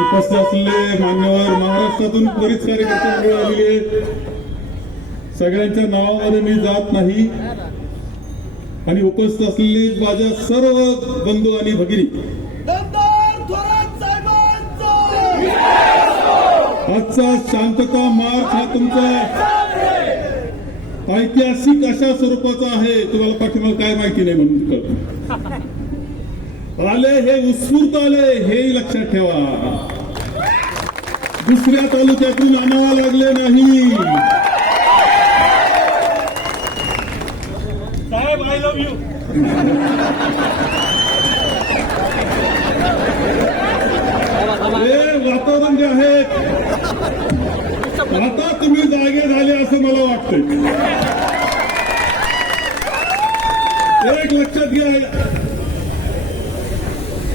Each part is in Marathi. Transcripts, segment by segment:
उपस्थित असलेले मान्यवर महाराष्ट्रातून बरीच कार्यकर्ते आलेले सगळ्यांच्या नावामध्ये मी जात नाही. आणि उपस्थित असलेले माझ्या सर्व बंधू आणि भगिनी. आजचा शांतता मार्च हा तुमचा ऐतिहासिक अशा स्वरूपाचा आहे. तुम्हाला पाठिंबा काय माहिती नाही म्हणून कळतो. आले हे उत्स्फूर्त आले हेही लक्षात ठेवा. दुसऱ्या तालुक्यातून आणावा लागले नाही. साहेब आय लव्ह यू वातावरण जे आहे आता तुम्ही जागे झाले असं मला वाटतंय. एक लक्षात घ्या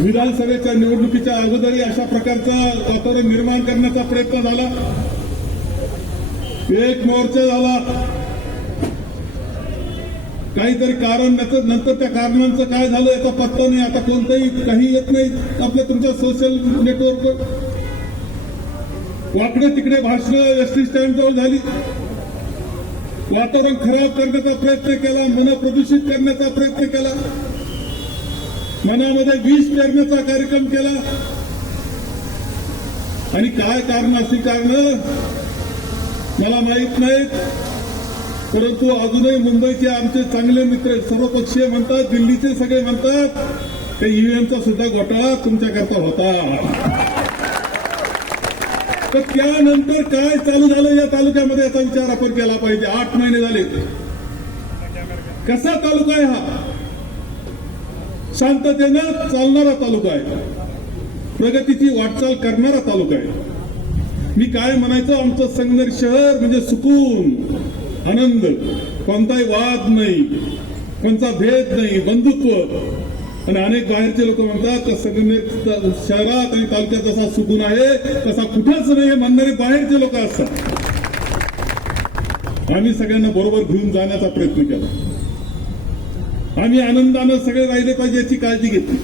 विधानसभेच्या निवडणुकीच्या अगोदरही अशा प्रकारचं वातावरण निर्माण करण्याचा प्रयत्न झाला. एक मोर्चा झाला. काहीतरी कारण नंतर नंतर त्या कारणांचं काय झालं याचा पत्ता नाही. आता कोणतंही काही येत नाही आपल्या तुमच्या सोशल नेटवर्क वाकडे तिकडे भाषण एस टी स्टँड जवळ झाली. वातावरण खराब करण्याचा प्रयत्न केला मन प्रदूषित करण्याचा प्रयत्न केला. मनामध्ये विष पेरण्याचा कार्यक्रम केला. आणि काय कारण अशी कारण? मला माहीत नाहीत. परंतु अजूनही मुंबईचे आमचे चांगले मित्र सर्वपक्षीय म्हणतात दिल्लीचे सगळे म्हणतात ते ईव्हीएमचा सुद्धा घोटाळा तुमच्याकरता होता. तर त्यानंतर काय चालू झालं या तालुक्यामध्ये? याचा विचार आपण केला पाहिजे. आठ महिने झाले. कसा तालुका आहे हा? शांततेनं चालणारा तालुका आहे. प्रगतीची वाटचाल करणारा तालुका आहे. मी काय म्हणायचं? आमचं संगमेर शहर म्हणजे सुकून आनंद. कोणताही वाद नाही. कोणता भेद नाही. बंधुत्व. आणि अनेक बाहेरचे लोक म्हणतात संगमनेर शहरात आणि तालुक्यात जसा सुकून आहे तसा कुठंच नाही हे म्हणणारे बाहेरचे लोक असतात. आम्ही सगळ्यांना बरोबर घेऊन जाण्याचा प्रयत्न केला. आम्ही आनंदानं सगळे राहिले पाहिजे याची काळजी घेतली.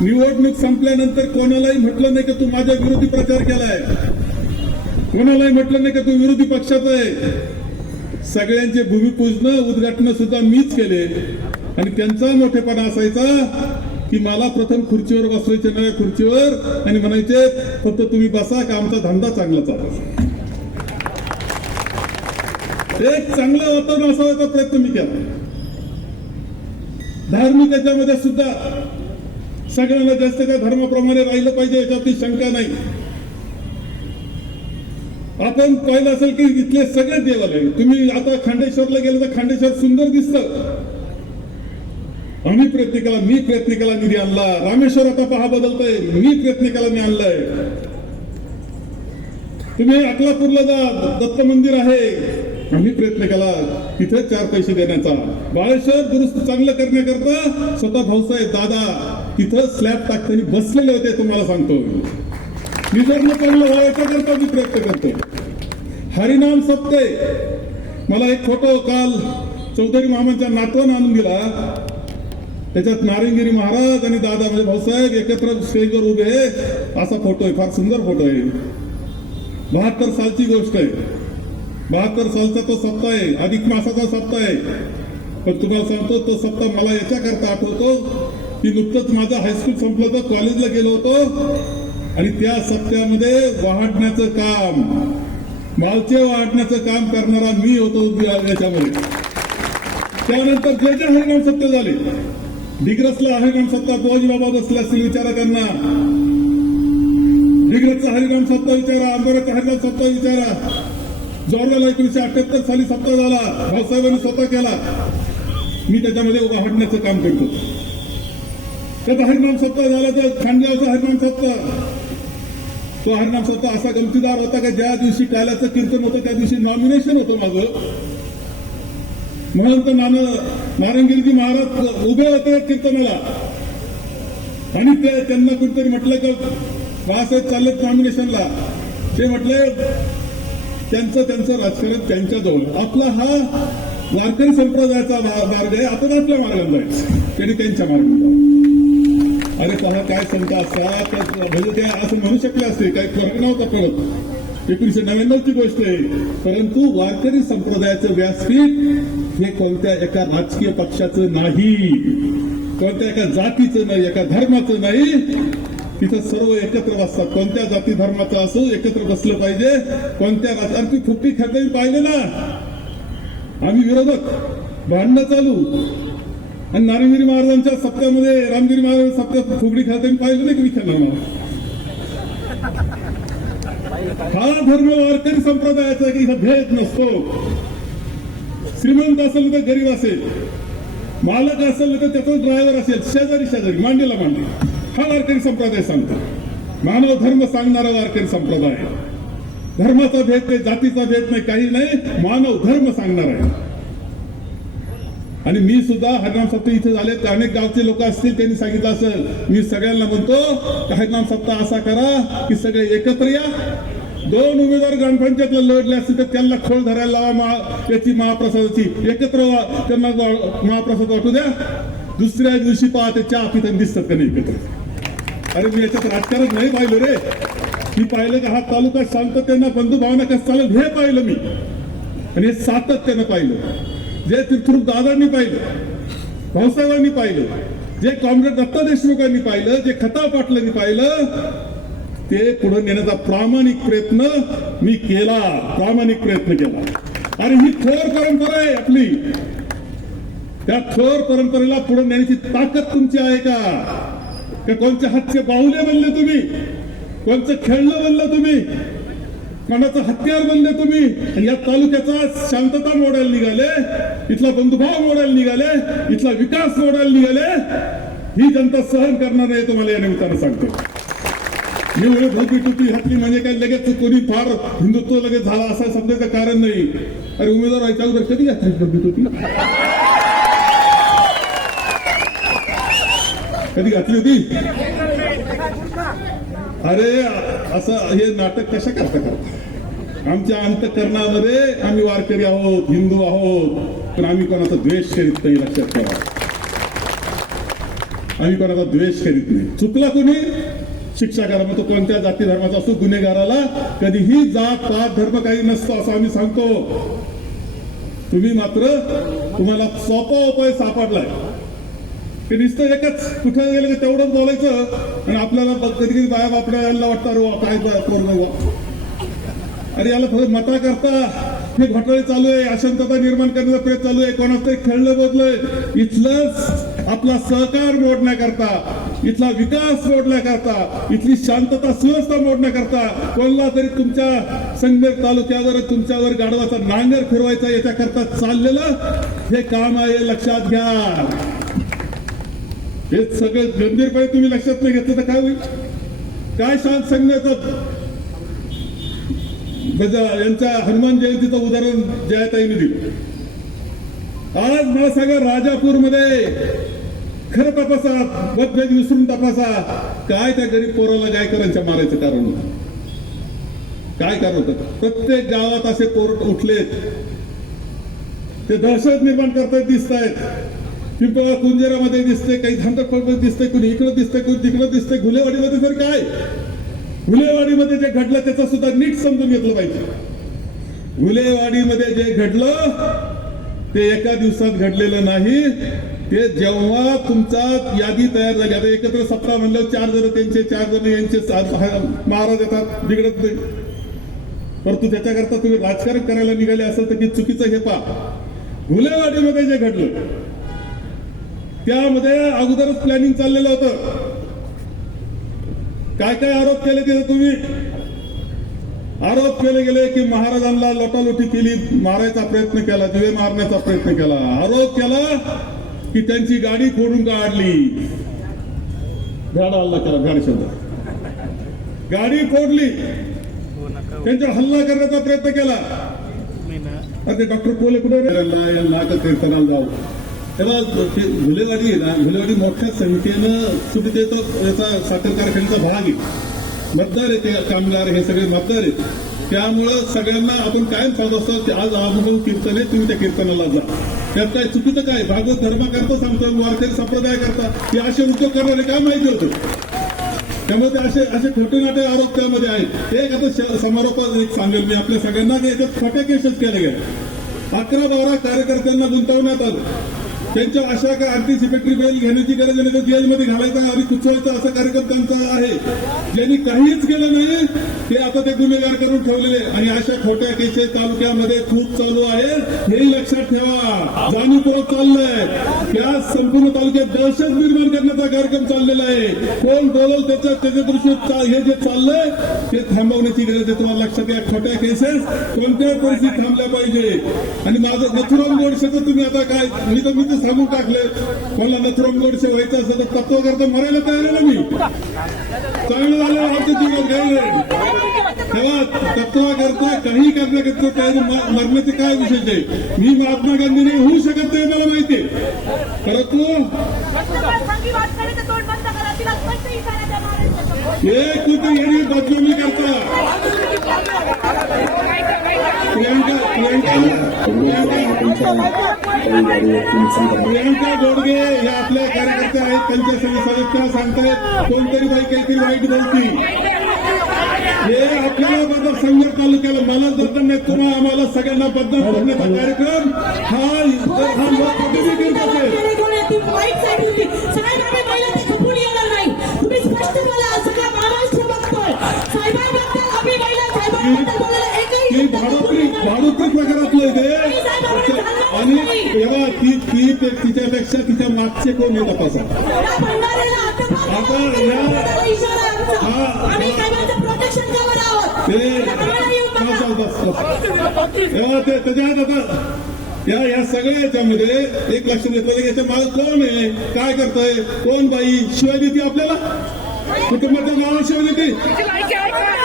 निवडणूक संपल्यानंतर कोणालाही म्हटलं नाही की तू माझ्या विरोधी प्रचार केलाय. कोणालाही म्हटलं नाही की तू विरोधी पक्षाचा आहे. सगळ्यांचे भूमिपूजन उद्घाटन सुद्धा मीच केले. आणि त्यांचा मोठेपणा असायचा की मला प्रथम खुर्चीवर बसवायचे नव्या खुर्चीवर. आणि म्हणायचे फक्त तुम्ही बसा का आमचा धंदा चांगला चालू एक चांगलं वातावरण असावयाचा प्रयत्न मी केला. धार्मिक याच्यामध्ये सुद्धा सगळ्यांना जास्त काय धर्माप्रमाणे राहिलं पाहिजे याच्यावरती शंका नाही. आपण पाहिलं असेल की इथले सगळे देवालय तुम्ही आता खांडेश्वरला गेलं तर खांडेश्वर सुंदर दिसत. आम्ही प्रयत्न केला मी प्रयत्न केला निधी आणला. रामेश्वर आता पहा बदलतोय मी प्रयत्न केला मी आणलाय. तुम्ही अकलापूरला जा दत्त मंदिर आहे. आम्ही प्रयत्न केला तिथे चार पैसे देण्याचा. बाळेश्वर दुरुस्त चांगलं करण्याकरता स्वतः भाऊसाहेब दादा तिथं स्लॅब टाकताना बसलेले होते तुम्हाला सांगतो. निसर्ग चांगलं व्हायचा करता मी प्रयत्न करतो. हरिनाम सत्य मला एक फोटो काल चौधरी मामांच्या नातवानं आणून दिला. त्याच्यात नारायणगिरी महाराज आणि दादा म्हणजे भाऊसाहेब एकत्र स्टेजवर उभे. असा फोटो आहे फार सुंदर फोटो आहे. बहात्तर सालची गोष्ट आहे. बहात्तर सालचा तो सप्ताह आहे. अधिक मासाचा सप्ताह आहे. पण तुम्हाला सांगतो तो सप्ताह मला याच्याकरता आठवतो की नुकतंच माझं हायस्कूल संपलं तर कॉलेजला गेलो होतो. आणि त्या सप्त्यामध्ये वाढण्याचं काम मालचे वाढण्याचं काम करणारा मी होतो याच्यामध्ये. त्यानंतर जे जे हरिणाम सत्य झाले डिग्रसला हरिणाम सत्ता बोजी बाबा बसले असतील विचारा त्यांना. डिग्रसचा हरिणाम सत्ता विचारा आंबेडकर हरिणाम सत्ता विचारा. जॉर्गाला एकोणीशे अठ्याहत्तर साली सत्ता झाला. भाऊसाहेबांनी स्वतः केला. मी त्याच्यामध्ये वाढण्याचं काम करतो. त्यात हरिनाम सत्ता झाला तर खांडगावचा हरिनाम सत्ता. तो हरिनाम सत्ता असा गमतीदार होता का ज्या दिवशी काल्याचं कीर्तन होतं त्या दिवशी नॉमिनेशन होतं माझं म्हणून तर नाना नारायणगिरीजी महाराज उभे होते कीर्तनाला. आणि ते त्यांना कुठेतरी म्हटलं की बाळासाहेब चाललेत नॉमिनेशनला ते म्हटले त्यांचं त्यांचं राजकारण त्यांच्याजवळ आपला हा वारकरी संप्रदायाचा मार्ग आहे. आपण आपल्या मार्गाने जायचं त्यांनी त्यांच्या मार्गाने जायचं अरे त्याला काय शंका असतात? म्हणजे ते असं म्हणू शकले असते. काय फरक नव्हता पडत. एकोणीशे नव्याण्णवची गोष्ट आहे. परंतु वारकरी संप्रदायाचं व्यासपीठ हे कोणत्या एका राजकीय पक्षाचं नाही. कोणत्या एका जातीचं नाही. एका धर्माचं नाही. तिथं सर्व एकत्र बसतात. कोणत्या जाती धर्माचं असो एकत्र बसलं पाहिजे. कोणत्या राज- ती फुट्टी खेळताना पाहिलं ना? आम्ही विरोधक. भांडणं चालू. आणि नारायणगिरी महाराजांच्या सप्त्यामध्ये रामगिरी महाराज सप्त्यात फुगडी खेळताना पाहिलं नाही की खेळणार मला हा धर्म वारकरी संप्रदायाचा की भेद नसतो. श्रीमंत असेल तर गरीब असेल. मालक असेल तर त्याचा ड्रायव्हर असेल. शेजारी शेजारी. मांडीला मांडी. हा वारकरी संप्रदाय सांगतो. मानव धर्म सांगणारा वारकरी संप्रदाय धर्माचा भेद नाही जातीचा भेद नाही काही नाही मानव धर्म सांगणार आहे. आणि मी सुद्धा हरिनाम सप्ताह इथे झाले तर अनेक गावचे लोक असतील त्यांनी सांगितलं असेल मी सगळ्यांना म्हणतो की हरिनाम सप्ताह असा करा की सगळे एकत्र या. दोन उमेदवार ग्रामपंचायतला लढले असतील तर त्यांना खोल धरायला लावा महा त्याची महाप्रसादाची. एकत्र त्यांना महाप्रसाद वाटू द्या. दुसऱ्या दिवशी पहा ते चहा पिताना दिसतात का नाही एकत्र? अरे मी याच्यात राजकारण नाही पाहिलं रे. मी पाहिलं का हा तालुका शांततेनं बंधुभावना कसं चालेल हे पाहिलं मी. आणि हे सातत्यानं पाहिलं. जे तीर्थरूप दादांनी पाहिलं भाऊसाहेबांनी पाहिलं जे कॉम्रेड दत्ता देशमुखांनी पाहिलं जे खता पाटलांनी पाहिलं ते पुढे नेण्याचा प्रामाणिक प्रयत्न मी केला. प्रामाणिक प्रयत्न केला. आणि ही थोर परंपरा आहे आपली. त्या थोर परंपरेला पुढे नेण्याची ताकद तुमची आहे का? का कोणच्या हातचे बाहुले बनले तुम्ही? कोणचं खेळणं बनलं तुम्ही? कोणाचं हत्यार बनले तुम्ही? या तालुक्याचा शांतता मोडायला निघाले इथला बंधुभाव मोडायला निघाले इथला विकास मोडायला निघाले. ही जनता सहन करणार नाही तुम्हाला या निमित्तानं सांगतो. एवढे म्हणजे धोती टुपी घातली म्हणजे काय? लगेच कोणी फार हिंदुत्व लगेच झाला असं समजायचं कारण नाही. अरे उमेदवार व्हायच्या अगोदर कधी घातली धोती टुपी? कधी घातली होती? अरे असं हे नाटक कशा करता करता? आमच्या अंतकरणामध्ये आम्ही वारकरी आहोत हिंदू आहोत पण आम्ही कोणाचा द्वेष करीत नाही लक्षात ठेवा. आम्ही कोणाचा द्वेष करीत नाही. चुकला कोणी? शिक्षा करा मग तो कोणत्या जाती धर्माचा असो गुन्हेगाराला कधीही जात पात धर्म काही नसतो असं आम्ही सांगतो. तुम्ही मात्र तुम्हाला सोपा उपाय सापडलाय. ते नुसतं एकच कुठं गेलं की तेवढंच बोलायचं आणि आपल्याला कधी कधी बाया बापड्या यायला वाटतं अरे काय बा- अरे याला फक्त मता करता. हे घोटाळे चालू आहे अशांतता निर्माण करण्याचा प्रयत्न चालू आहे कोणाचं तरी खेळणं बदलय. इथलंच आपला सहकार मोडण्याकरता इथला विकास मोडण्याकरता इथली शांतता सुव्यवस्था मोडण्याकरता कोणाला तरी तुमच्या संगमेर तालुक्यावर तुमच्यावर गाडवाचा नांगर फिरवायचा याच्याकरता चाललेलं हे काम आहे लक्षात घ्या. हे सगळं गंभीरपणे तुम्ही लक्षात नाही घेतलं तर काय होईल? काय शांत सांगण्याचं म्हणजे यांच्या हनुमान जयंतीचं उदाहरण जयाताईने दिलं. आज मला सांगा राजापूरमध्ये खरं तपासा मतभेद विसरून तपासा. काय त्या गरीब पोराला गायकरांच्या मारायचं कारण होतं? काय कारण होतं? प्रत्येक गावात असे पोर उठलेत. ते दहशत निर्माण करतायत दिसत आहेत पिंपळा कुंजेरामध्ये दिसते काही धांदरपडमध्ये दिसते कुणी इकडं दिसते कुणी तिकडं दिसते गुलेवाडीमध्ये तर काय गुलेवाडीमध्ये जे घडलं त्याचं सुद्धा नीट समजून घेतलं पाहिजे. गुलेवाडीमध्ये जे घडलं ते एका दिवसात घडलेलं नाही. ते जेव्हा तुमचा यादी तयार झाली. आता एकत्र सप्ताह म्हणलं चार जण त्यांचे चार जण यांचे महाराज येतात बिघडत नाही. परंतु त्याच्याकरता तुम्ही राजकारण करायला निघाले असेल तर की चुकीचं हे पा घुलेवाडीमध्ये जे घडलं त्यामध्ये अगोदरच प्लॅनिंग चाललेलं होतं. काय काय आरोप केले तिथे तुम्ही? आरोप केले गेले की महाराजांना लोटालोटी केली मारायचा प्रयत्न केला दिवे मारण्याचा प्रयत्न केला. आरोप केला की त्यांची गाडी खोडून काढली गाडा हल्ला केला गाडी शब्द गाडी फोडली त्यांच्यावर हल्ला करण्याचा प्रयत्न केला. अरे ते डॉक्टर कोले कुठे? कीर्तनाला जाऊ. तेव्हा गुन्हेगारी घुलेवाडी आहे ना मोठ्या संख्येनं तुम्ही ते याचा साखर कारखान्याचा भाग आहे. मतदार आहे कामगार हे सगळे मतदार आहेत. त्यामुळं सगळ्यांना आपण कायम सांगत असतो की आज आजमधून कीर्तन आहे तुम्ही त्या कीर्तनाला जा. त्यात काय चुकीचं काय भागवत धर्म करतो सांगतो वारकरी संप्रदाय करता. हे असे उद्योग करणारे काय माहिती होतं? त्यामुळे ते असे असे खोटे नाटे आरोप त्यामध्ये आहेत. एक आता श- समारोपात एक सांगेल मी आपल्या सगळ्यांना की याच्यात खोट्या केसेस केल्या गेल्या अकरा बारा कार्यकर्त्यांना गुंतवण्यात आलं. त्यांच्या अशा काय सेक्रेटरी बेल घेण्याची गरज नाही तर जेलमध्ये घालायचा आणि कुचवायचा असा कार्यक्रम त्यांचा आहे. ज्यांनी काहीच केलं नाही ते आता ते गुन्हेगार करून ठेवलेले आणि अशा खोट्या केसेस तालुक्यामध्ये खूप चालू आहे हे लक्षात ठेवा. जाणीवपूर्वक चाललंय. या संपूर्ण तालुक्यात दहशत निर्माण करण्याचा कार्यक्रम चाललेला आहे. कोण बोलल त्याच्या त्याच्या दृष्टीत हे जे चाललंय ते थांबवण्याची गरज आहे. तुम्हाला लक्षात घ्या खोट्या केसेस कोणत्याही परिस्थितीत थांबल्या पाहिजे. आणि माझं नथुराम गोडसेचं तुम्ही आता काय मी तर मी तर सांगून टाकले. कोणाला नथुराम गोडसे व्हायचं असं तर तत्व करता मरायला तयार आहे ना मी. चांगलं झालं आमचं जीवन काही तेव्हा तत्व करता काही करण्याकरता तयारी म- मरण्याचे काय विशेष आहे? मी महात्मा गांधी नाही होऊ शकत नाही मला माहिती आहे. परंतु संघीवाद करायचं येणे बदनामी करता? प्रियांका प्रियांका प्रियांका. गोडगे या आपल्या कार्यकर्त्या आहेत त्यांच्या संस्थानिक सांगतायत कोणतरी बाई काहीतरी वाईट बोलती. हे आपल्याला बदल संघ तालुक्याला मला बदल नाही तुम्हाला आम्हाला सगळ्यांना बदनाम करण्याचा कार्यक्रम हा हा लोकप्रतिनिधी करतात वाईट साईड होती साहेब आम्ही महिला ते खपून येणार नाही तुम्ही स्पष्ट बोला असं का महाराष्ट्र बघतोय साहेबांबद्दल आम्ही महिला साहेबांबद्दल बोलायला एकही ती भाडोत्री भाडोत्री प्रकारातलं ते आणि तेव्हा ती ती ते तिच्यापेक्षा तिच्या मागचे कोण आहे तपासा या भंडाऱ्याला आता या- आता इशारा आहे आमचा. हा. ते त्याच्यात आता या या सगळ्या याच्यामध्ये एक लक्ष देतो याच्या मागे कोण आहे. काय करतंय? कोण बाई? शिवाय देते आपल्याला? कुटुंबाच्या नावावर शिवाय देते.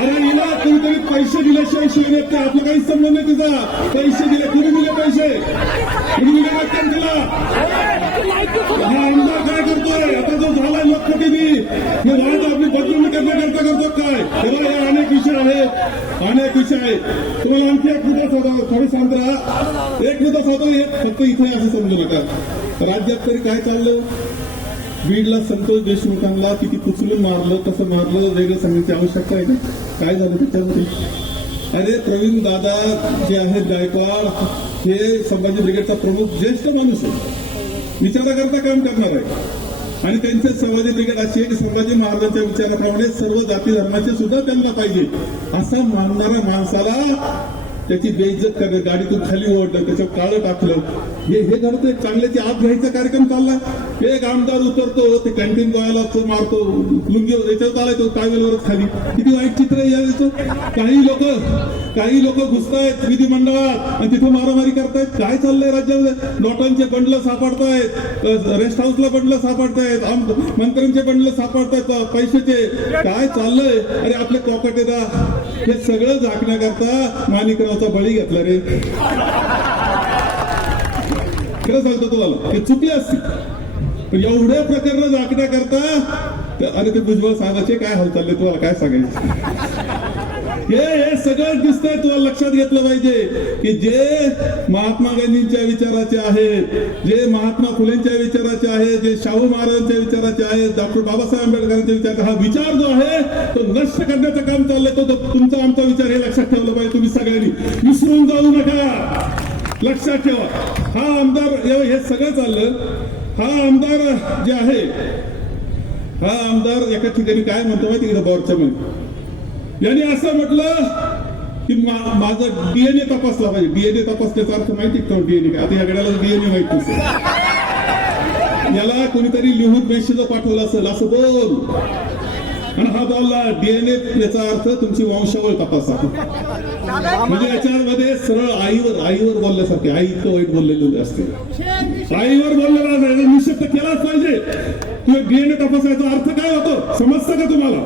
अरे हिला कोणीतरी पैसे दिल्याशिवाय शिवाय देत नाही. आपलं काही संबंध नाही तिचा पैसे दिले कुणी दिले पैसे? कुणी दिले रक्कम तिला? हा आमदार काय करतोय? आता जो झालाय लोकप्रतिनिधी हे वाद आपली बदलून करण्याकरता करतो काय? तेव्हा हे अनेक विषय आहेत. अनेक विषय आहेत. तुम्हाला आणखी एक मुद्दा सांगा थोडी सांगत राहा. एक मुद्दा सांगतो. हे फक्त इथे असं समजू नका. राज्यात तरी काय चाललं? बीडला संतोष देशमुखांना किती पुचलून मारलं कसं मारलं वेगळं सांगण्याची आवश्यकता आहे का? काय झालं त्याच्यामध्ये अरे प्रवीण दादा जे आहेत गायकवाड हे संभाजी ब्रिगेडचा प्रमुख ज्येष्ठ माणूस आहे. विचाराकरता काम करणार आहे. आणि त्यांचे संभाजी ब्रिगेड अशी आहे की संभाजी महाराजांच्या विचाराप्रमाणे सर्व जाती धर्माचे सुद्धा त्यांना पाहिजे. असा मानणाऱ्या माणसाला त्याची बेइज्जत करणे गाडीतून खाली ओढणं त्याच्यावर काळं टाकलं. हे हे घडतंय. एक चांगल्याची आत घ्यायचा कार्यक्रम चाललाय एक आमदार उतरतो ते कॅन्टीन गोळ्याला मारतो लुंगीवर याच्यावर आलाय तो टावेलवरच खाली. किती वाईट चित्र आहे याचं काही लोक काही लोक घुसतायत विधिमंडळात आणि तिथं मारामारी करतायत. काय चाललंय राज्यामध्ये? नोटांचे बंडलं सापडतायत रेस्ट हाऊसला बंडलं सापडतायत आम- मंत्र्यांचे बंडलं सापडतायत पैशाचे. काय चाललंय? अरे आपले कॉकटेदा हे सगळं झाकण्याकरता माणिकरावचा बळी घेतला रे. खरं सांगतो तुम्हाला हे चुकले असतील पण एवढ्या प्रकरण झाकण्याकरता तर- अरे ते भुजबळ सांगायचे काय हाल चालले तुम्हाला काय सांगायचं? हे हे सगळं दिसतंय तुला लक्षात घेतलं पाहिजे की जे महात्मा गांधींच्या विचाराचे आहेत जे महात्मा फुलेंच्या विचाराचे आहेत जे शाहू महाराजांच्या विचाराचे आहेत डॉक्टर बाबासाहेब आंबेडकरांच्या विचार हा विचार जो आहे तो नष्ट करण्याचं काम चाललंय तो तुमचा आमचा विचार हे लक्षात ठेवलं पाहिजे तुम्ही सगळ्यांनी. विसरून जाऊ नका. लक्षात ठेवा. हा आमदार हे हे सगळं चाललं. हा आमदार जे आहे हा आमदार एका ठिकाणी काय म्हणतो माहिती इथं बॉरच्या मध्ये. यांनी असं म्हटलं की माझं माझा डीएनए तपासला पाहिजे. डीएनए तपासण्याचा अर्थ माहिती का डीएनए काय? आता या गड्याला डीएनए माहीत नसेल याला कोणीतरी लिहून मेसेज पाठवला असेल असं बोल. आणि हा बोलला डीएनए याचा अर्थ तुमची वंशावळ तपासा. म्हणजे याच्यामध्ये सरळ आईवर आईवर बोलल्यासारखे आई इतकं वाईट बोललेले असते. आईवर बोललेला असायचा निश्चित तर केलाच पाहिजे. तुझ्या डीएनए तपासायचा अर्थ काय होतो? समजतं का तुम्हाला?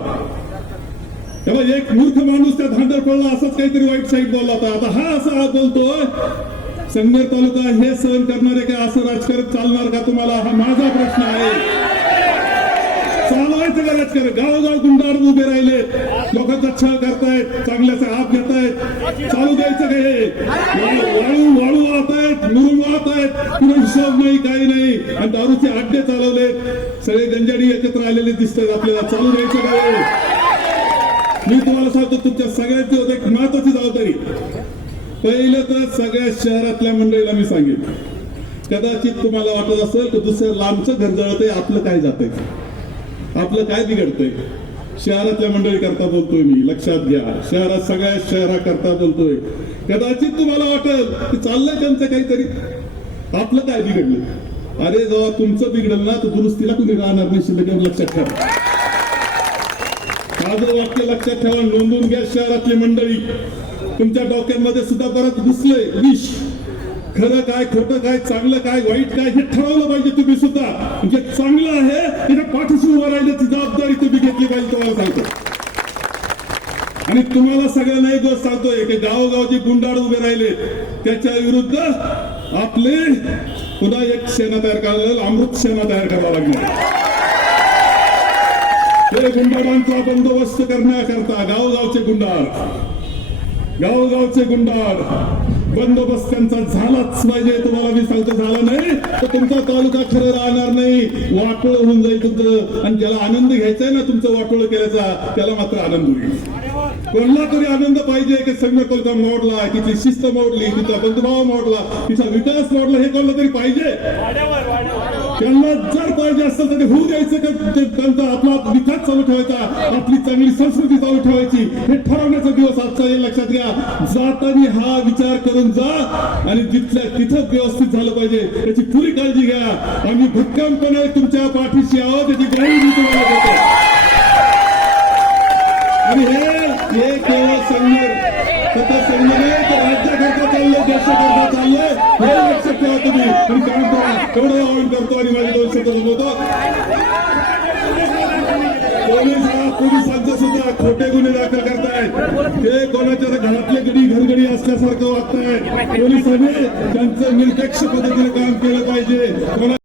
तेव्हा एक मूर्ख माणूस त्या धांडर पडला असंच काहीतरी वाईट साईट बोलला होता. आता हा असा हा बोलतोय संगमेर तालुका हे सहन करणारे का असं राजकारण चालणार का तुम्हाला? हा माझा प्रश्न आहे. चालवायचं का राजकारण? गावोगाव गुंडार उभे राहिले लोकांचा छळ करतायत चांगल्याचा हात घेतायत. चालू द्यायचं का हे? वाळू वाळू वाहत आहेत मुरुम वाहत आहेत कुणी हिशोब नाही काही नाही. आणि दारूचे अड्डे चालवलेत. सगळे गंजाडी एकत्र आलेले दिसतात आपल्याला. चालू द्यायचं का हे? मी तुम्हाला सांगतो तुमच्या सगळ्यांची होत एक महत्वाची जबाबदारी. पहिलं तर सगळ्या शहरातल्या मंडळीला मी सांगेन. कदाचित तुम्हाला वाटत असेल की दुसरं लांबचं घर जळतंय आपलं काय जातंय? आपलं काय बिघडतंय? शहरातल्या मंडळी करता बोलतोय मी लक्षात घ्या. शहरात सगळ्या शहराकरता बोलतोय. कदाचित तुम्हाला वाटेल की चाललंय त्यांचं काहीतरी. आपलं काय बिघडलं? अरे जेव्हा तुमचं बिघडलं ना तर दुरुस्तीला कुणी राहणार नाही शिल्लक लक्षात ठेवा. माझं वाक्य लक्षात ठेवा नोंदून घ्या शहरातली मंडळी. तुमच्या डोक्यांमध्ये सुद्धा परत घुसलंय. विष. खरं काय खोटं काय चांगलं काय वाईट काय हे ठरवलं पाहिजे तुम्ही सुद्धा. म्हणजे चांगलं आहे त्याच्या पाठीशी उभं राहिल्याची जबाबदारी तुम्ही घेतली पाहिजे तुम्हाला सांगतो. आणि तुम्हाला सगळ्यांना एक गोष्ट सांगतोय की गावोगावचे गुंडाळ उभे राहिले. त्याच्या विरुद्ध आपले पुन्हा एक सेना तयार करायला अमृत सेना तयार करावा लागणार हे गुंडाळांचा बंदोबस्त करण्याकरता गावगावचे गुंडाळ गावगावचे गुंडाळ बंदोबस्त त्यांचा झालाच पाहिजे. तुम्हाला मी सांगतो झाला नाही तर तुमचा तालुका खरं राहणार नाही. वाटोळ होऊन जाईल तुमचं. आणि ज्याला आनंद घ्यायचा आहे ना तुमचं वाटोळ केल्याचा त्याला मात्र आनंद होईल. कोणला तरी आनंद पाहिजे की संघ कोलका मोडला तिची शिस्त मोडली तिचा बंधुभाव मोडला तिचा विकास मोडला हे कोणला तरी पाहिजे? त्यांना जर पाहिजे असेल तर ते होऊ द्यायचं का? त्यांचा आपला विकास चालू ठेवायचा आपली चांगली संस्कृती चालू ठेवायची. हे ठरवण्याचा दिवस आजचा हे लक्षात घ्या. जातानी हा विचार करून जा आणि तिथल्या तिथं व्यवस्थित झालं पाहिजे. त्याची पुरी काळजी घ्या. आम्ही भक्कमपणे तुमच्या पाठीशी आहोत त्याची ग्वाही तुम्हाला तुम्ही तुम्ही काम करा एवढं आवाहन करतो आणि माझे दोन शब्द बोलतो पोलीस पोलिसांचे सुद्धा खोटे गुन्हे दाखल करतायत. ते कोणाच्या घरातले गडी घरगडी असल्यासारखं वागतायत. पोलिसांनी त्यांचं निरपेक्ष पद्धतीने काम केलं पाहिजे.